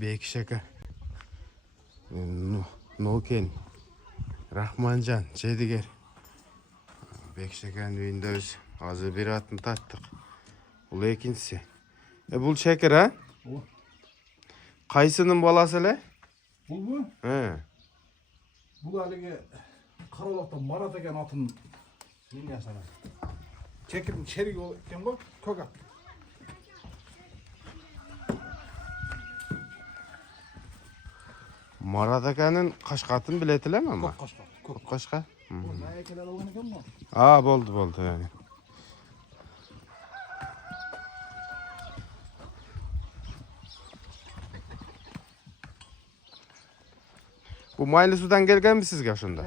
Bekşaka, Noken, Rahmancan, Cediger. Bekşakanın uyunda biz azı bir atını tattık. Bu ikincisi. Bu şeker ha? O. Kaysının balası le? Bu mu? He. Bu haligi Qarolaqdan Marat ekan atın nega sana. Çekirdim çerik ekan go, ko'k at. Marat akanın Qashqatini biletilemi ama? Ko'k Qashqa. Bu ne ekanlar olgan ekanmi? Ha, bo'ldi yani. Bu maylı sudan gelgen mi sizge şunda?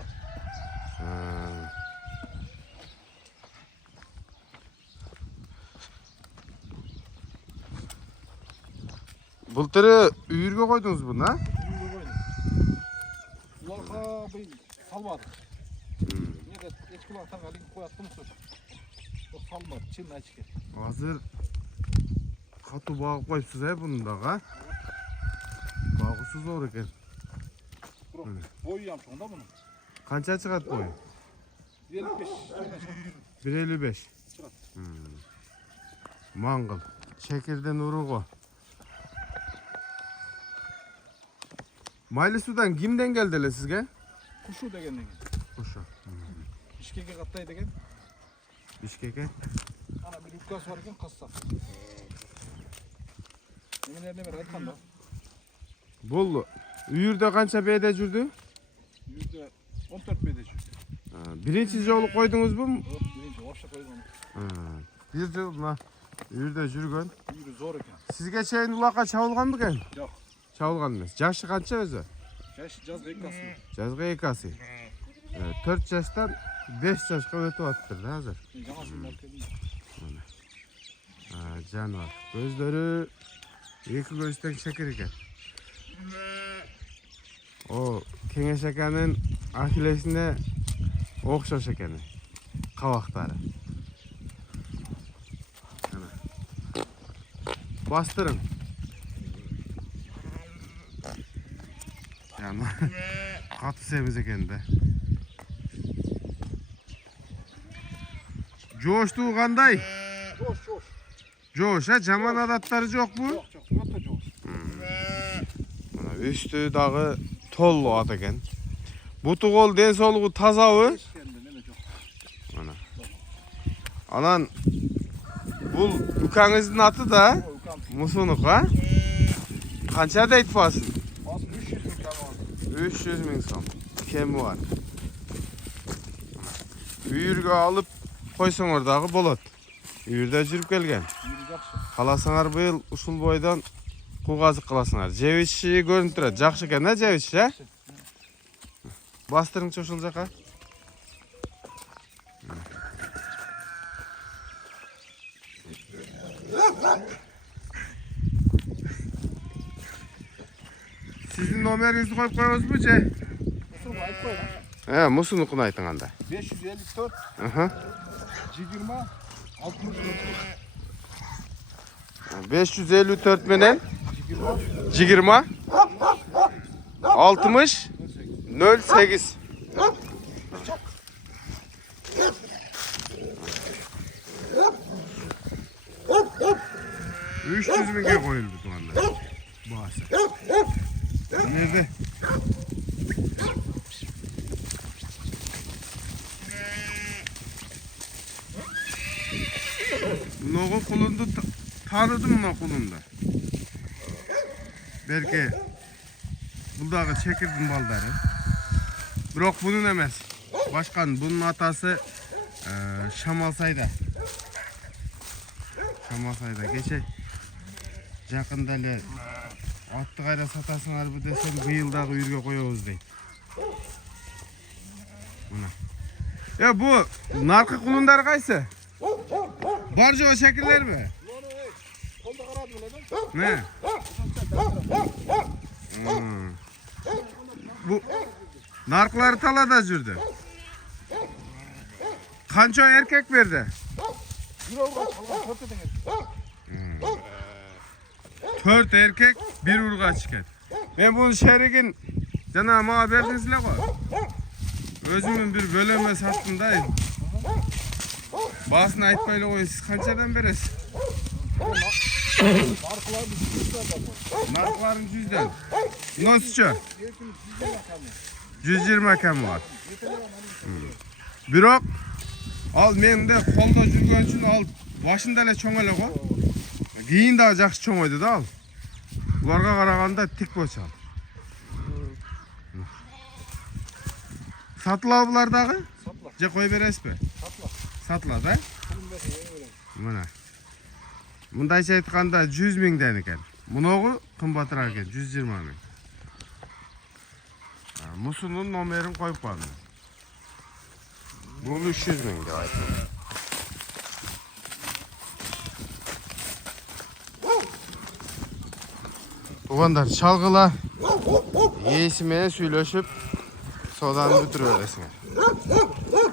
Bulturu üyürge koydunuz bunu ha? Ularga bir salmadı. Nega echkilar tarqalib qo'yaptimi shu? O salmadı, chin achki. Hazır katı bağ koyupsuz he bunun da ha? Bağısız zor eken. Boyu ham çoğunda bunun. Kança çıkat boyu? 55. 1.55. Çıkat. Mangıl. Çekirden uruğu. Maylı sudan kimden geldiler sizge? Kuşu degenden. Kuşu. Bishkekka qattay degan. Bishkek'e. Ana bir yukkas var ekan qassob. Nimalarni bir aytganda. Buldu. Uyurda kança beyde jürdü? Yüzde 14 bede şu. Birinci jolu koydunuz bu mu? Yok, birinci boşa koydum. Bir jol ma. Uyurda jürgön. Yürü zor ekan. Sizge çeyin ulaka çavulgan mı gen? Yok. Çavulgan emas. Jaşı kança özü? Caz rekası. Жазғы ekası. 4 yaştan 5 yaşqa ötüp attılar hazır. Жаңасын алып келдім. Canvar. Gözleri iki gözden şeker eken. O Kengeş ekanın akilesine okşaş ekeni. Kavakları. Bastırın. Yani katı semiz eken de. Coştuğu kanday. Coş. Coş ha, caman adatları yok bu. Yok, yotta coş. Üstü dağı tollu at eken. Butu kol den soluğu tazavı. Anan bu ukanızın atı da musunuk ha? Kança da itfasın? 300 bin son. Kemi var. Üyürge alıp koysan oradağı bolat. Üyürde jürüp gelgen. Kalasınlar bu yıl usul boydan kuğazı kılasınlar. Cevişi görünüp durur. Jakşı eken ha ceviş ha? Bastırın çoşulacak ha? Sizin numarınızı koyup koyuyoruz mu Ce? Musunukunu aytın anda. 554 20 60 554 menen 20 60 08 300 binge koyuldu bu anda. Bahse. Nerede? Noğu kulundu tanıdım mı kulunda? Belki buldağı çekirdim balları. Bırak bunun emas. Başkan bunun atası Şamalsayda. Şamalsayda geçe jakında ele atты kayra satasыңар bu desem bu yıldağı uyurga koyuyoruz deydi. Ya bu narkı kulunları kaysı? Barca o şekiller mi? Ne? Bu narkıları talada jürdü. Kança erkek verdi? 4 erkek bir urga çıkar. Ben bunun şerigin jana mağa berdingizler go. Özümün bir böleme sattım da. Basını aytmayla koyun, siz kançadan beresiz? Markların 100'den. Nasılça? 120 kemi var. Biroq al mende kolda жүрgөн үчүн al başında эле чоң эле го. Кийин дагы жакшы чоңойду да ал. Буларга караганда тик болчу. Сатыла булар дагы? Же кой бересизби? Сатыла да? Мына. Мындайча айтканда 100 миңден экен. Муногу кымбатыраак экен, 120 миң. Мусунун номерин коюп коюм. Бул 300 миң деп айтам. Тугандар, чалгыла ээси менен сүйлөшүп, соданы бүтүрүп бересиңер.